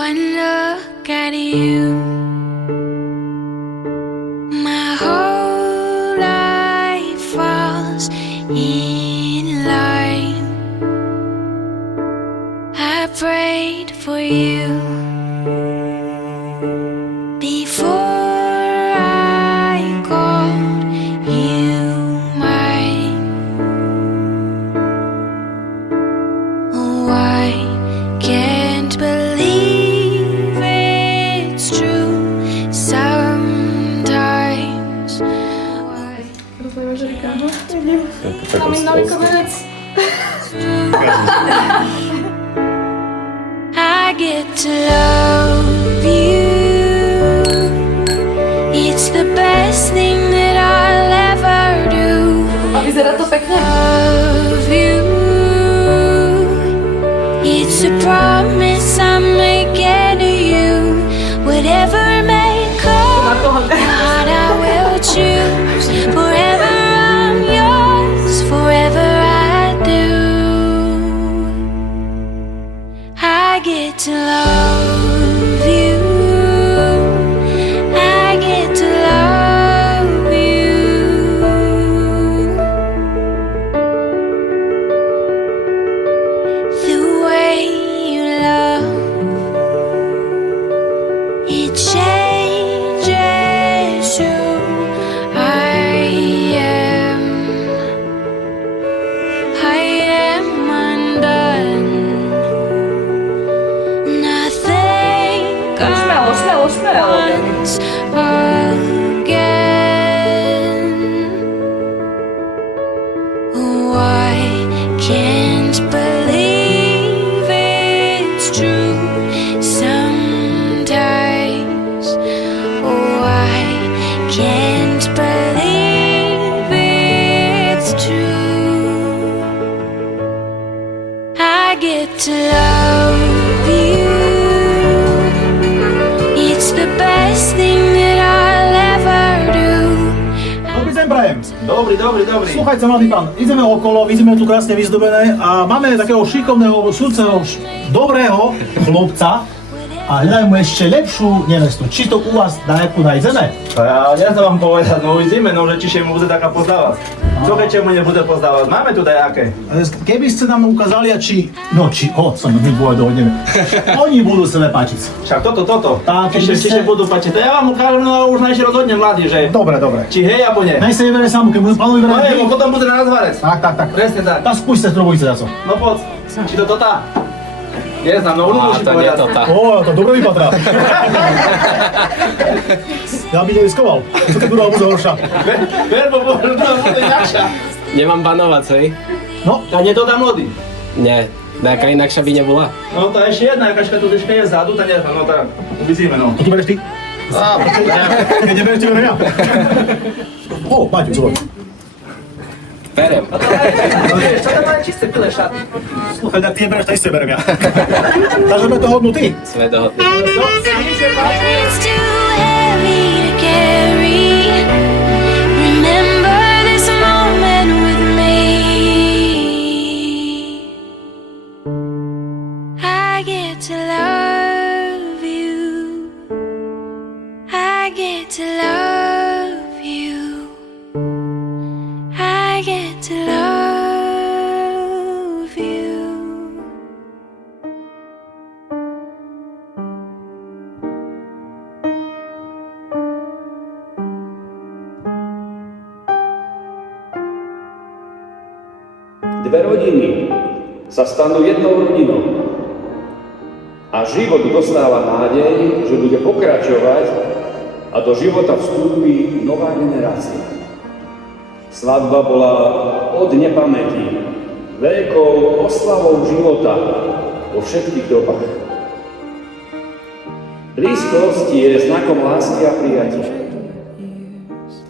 One look at you, my whole life falls in line. I prayed for you before I called you mine. Oh, I can't believe it's true sometimes. Mamy nowy kamerec. I get to love you. It's the best thing that I'll ever do. A vyzerá to pekne. Love you. It's a promise I'm making to you. Whatever may come, God, I will choose. Forever I'm yours, forever I do. I get to love you. I get to love you. The way you love, it changes who I am. I am undone. Nothing Smelo. once again. Oh, I can't believe it's true sometimes. Oh, I can't believe it's true. I get to love you. It's the best thing that I'll ever do. Dobrý deň, prajem. Dobrý. Słuchajcie, mladý pán, ideme okolo, vidíme tu krásne vyzdobené a máme takého šikovného, súdceho, dobrého chlopca a hľadajme ešte lepšiu nevestu. Či to u vás nejakú nájdeme? Ja nechcem vám povedať, no uvidíme, no, že či się mu bude taká pozdávať. Co keď mu nebude pozdávať? Máme tu dajaké. Keby ste nám ukázali, som nebolo dohodneme. Oni budú sebe páčiť. Však toto. Tak, Či keby się budú páčiť. To ja vám ukážem, no už najšie rozhodne mladý, že Dobre. či hej, alebo nie. Nech sa nebere samu, keď budú pánovi No hej, brať. potom bude na nás varec. Tak. Presne tak. Tak skúste trobujte za co. No poď. Či to tá? Neznám, no ono musí povedať. To dobre vypadá. Ja by nevyskoval. Co keď budú bude horšia. Ver, bo bude inakšia. Nemám banovať, hej? No, A nie to dá mladý. Nie, nejaká inakšia by nebola. No tá ešte jedna, jaká škatulečka je vzadu, tá neznám, no tak uvidíme, no. to tu bereš ty? Keď nebereš ty, berem ja. Maťo, zvoj. Berem. No to aj, čo tam majú čisté pilé šaty? Słuchaj, jak ty nebereš, to isté berem ja. Takže sme to hodnú ty. Sme dohodní. It's too heavy to carry. Remember this moment with me. I get to love you. I get to love you. I get to love you. Dve rodiny sa stanú jednou rodinou a život dostáva nádej, že bude pokračovať a do života vstúpi nová generácia. Svadba bola od nepamäti veľkou oslavou života vo všetkých dobách. Blízkosť je znakom lásky a prijatia.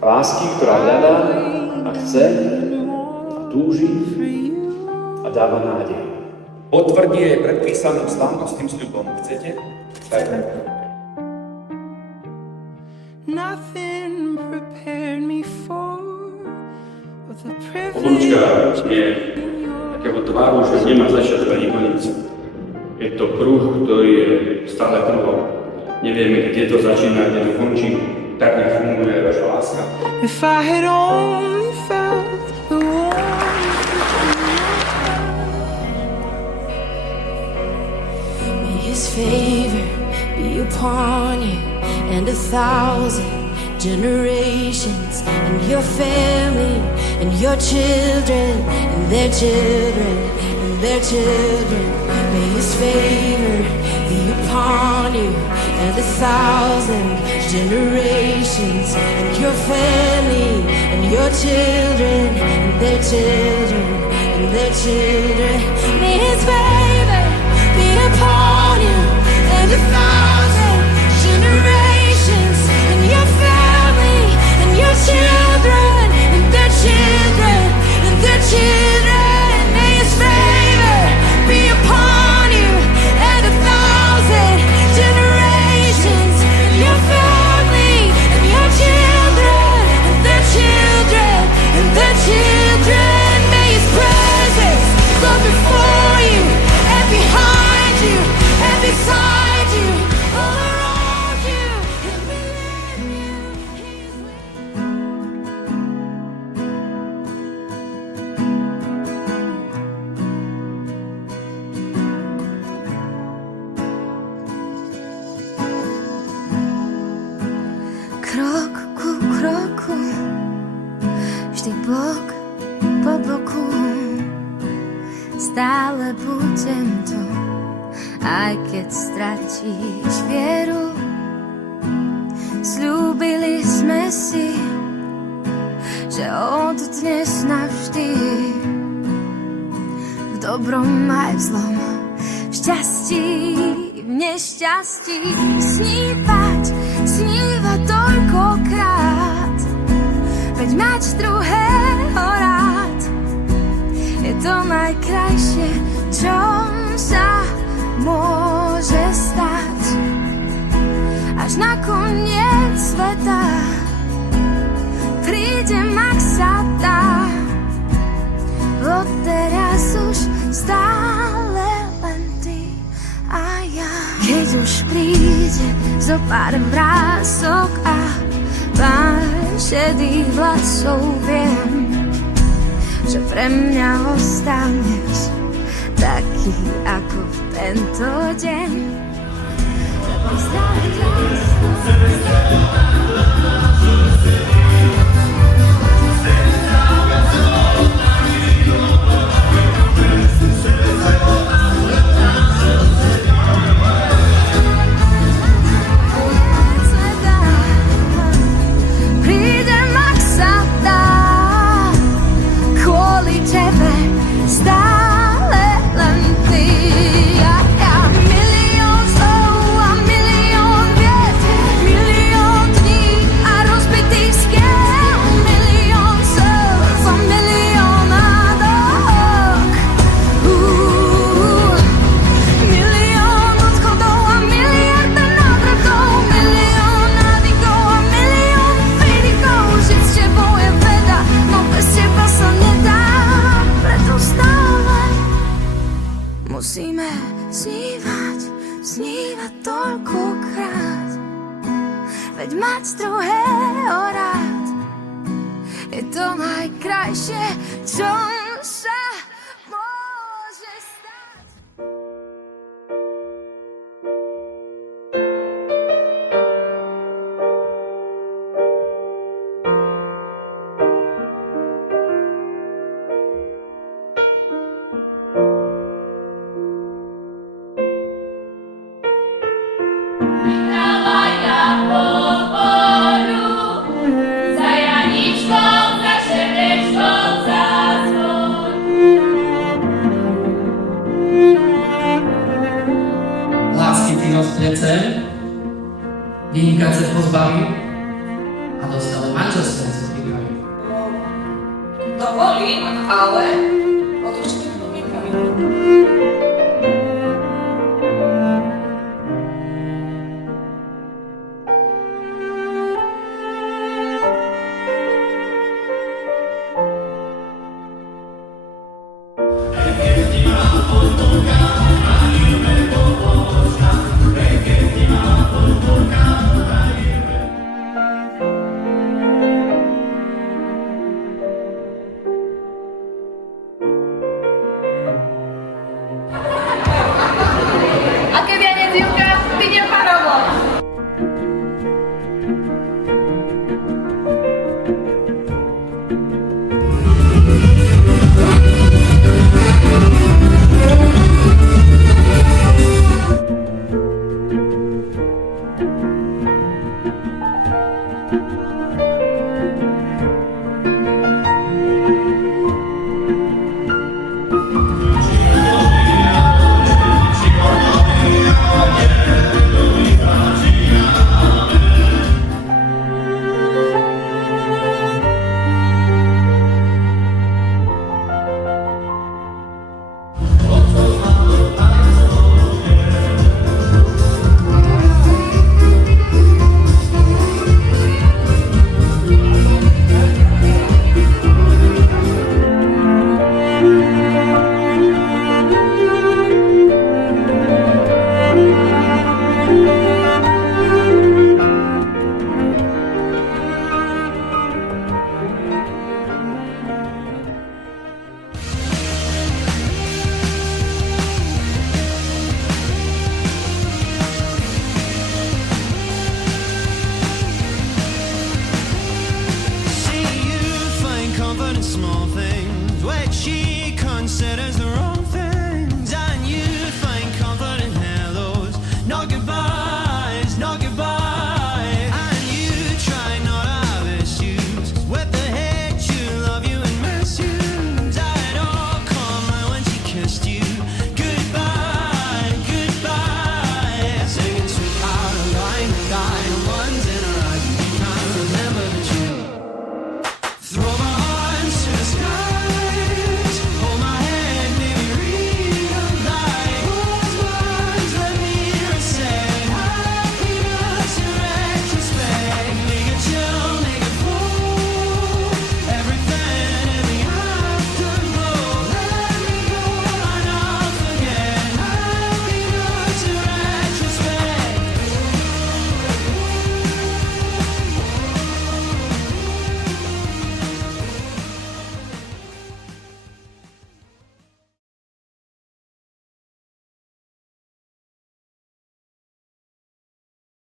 Lásky, ktorá hľadá a chce a túži a dáva nádej. Potvrdie je predpísaným slávnostným sľubom. Chcete? Tak. Oblúčka je takého tváru, že nemá začiatok ani koniec. Je to kruh, ktorý je stále kruhom. Nevieme, kde to začína, kde to končí. Tak nefunguje vaša láska. If I had only felt the warmth. May His favor be upon you and 1,000 generations, and your family, and your children, and their children, and their children. May His favor be upon you and 1,000 generations, and your family, and your children, and their children, and their children. May His favor be upon you and 1,000 generations, and your family, and your children, and their children, and their children. May His favor be upon you and 1,000 generations, and your family, and your children, and their children, and their children. May His presence go before you and behind you and beside you, all around you and within you. He's with you. Krok ku kroku, vždy bok po boku, stále budem tu, aj keď stratíš vieru. Sľúbili sme si, že od dnes navždy, v dobrom aj v zlom, v šťastí, v nešťastí, snívať toľkokrát, veď mať druhého rád je to najkrajšie, čo sa môže stať. Až na koniec sveta prídem, ak sa dá, odteraz už stále len ty a ja. Keď už príde zo pár vrások a pár šedých vlasov, viem, že pre mňa ostaneš taký ako tento deň. Prídem, ak sa dá, kvôli tebe stále len ty a ja. Milión slov a milión viet, milión dní a rozbitých skiel, milión slov a milión nádok, milión odchodov a miliarda návratov, milión nádykov a milión výdykov. Žiť s tebou je veda, no bez teba sa nedá, preto stále musíme snívať toľkokrát, veď mať druhého rád je to najkrajšie, čo sa môže stať. Za Janiczką, za Szeweczką, za dzwon. Lásky ty roztrece, vynikať sa pozbaví a dostal manželstvo sa týkajú. Dovolím, ale pod určitými podmienkami.